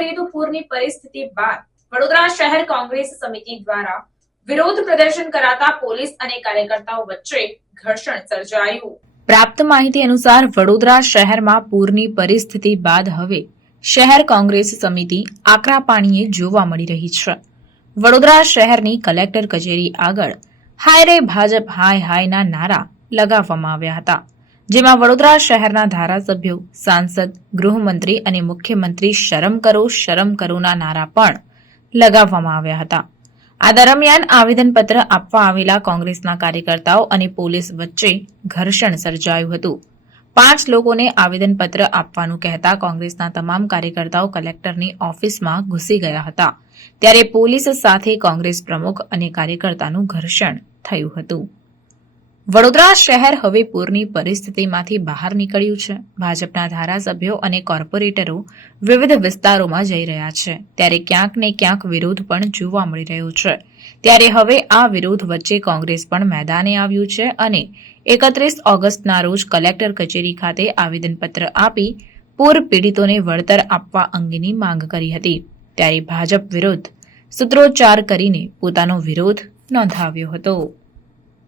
કરીએ તો પૂરની પરિસ્થિતિ બાદ વડોદરા શહેર કોંગ્રેસ સમિતિ દ્વારા વિરોધ પ્રદર્શન કરાતા પોલીસ અને કાર્યકર્તાઓ વચ્ચે ઘર્ષણ સર્જાયું। પ્રાપ્ત માહિતી અનુસાર વડોદરા શહેરમાં પૂરની પરિસ્થિતિ બાદ હવે શહેર કોંગ્રેસ સમિતિ આકરા પાણીએ જોવા મળી રહી છે। વડોદરા શહેરની કલેક્ટર કચેરી આગળ હાય રે ભાજપ હાય હાયના નારા લગાવવામાં આવ્યા હતા, જેમાં વડોદરા શહેરના ધારાસભ્યો, સાંસદ, ગૃહમંત્રી અને મુખ્યમંત્રી શરમ કરોના નારા પણ લગાવવામાં આવ્યા હતા। આ દરમિયાન આવેદનપત્ર આપવા આવેલા કોંગ્રેસના કાર્યકર્તાઓ અને પોલીસ વચ્ચે ઘર્ષણ સર્જાયું હતું। 5 લોકોને આવેદનપત્ર આપવાનું કહેતા કોંગ્રેસના તમામ કાર્યકર્તાઓ કલેક્ટરની ઓફિસમાં ઘૂસી ગયા હતા, ત્યારે પોલીસ સાથે કોંગ્રેસ પ્રમુખ અને કાર્યકર્તાનું ઘર્ષણ થયું હતું। વડોદરા શહેર હવે પૂરની પરિસ્થિતિમાંથી બહાર નીકળ્યું છે। ભાજપના ધારાસભ્યો અને કોર્પોરેટરો વિવિધ વિસ્તારોમાં જઈ રહ્યા છે, ત્યારે ક્યાંક ને ક્યાંક વિરોધ પણ જોવા મળી રહ્યો છે। ત્યારે હવે આ વિરોધ વચ્ચે કોંગ્રેસ પણ મેદાને આવ્યું છે અને 31 ઓગસ્ટના રોજ કલેક્ટર કચેરી ખાતે આવેદનપત્ર આપી પૂર પીડિતોને વળતર આપવા અંગેની માંગ કરી હતી। ત્યારે ભાજપ વિરુદ્ધ સૂત્રોચ્ચાર કરીને પોતાનો વિરોધ નોંધાવ્યો હતો।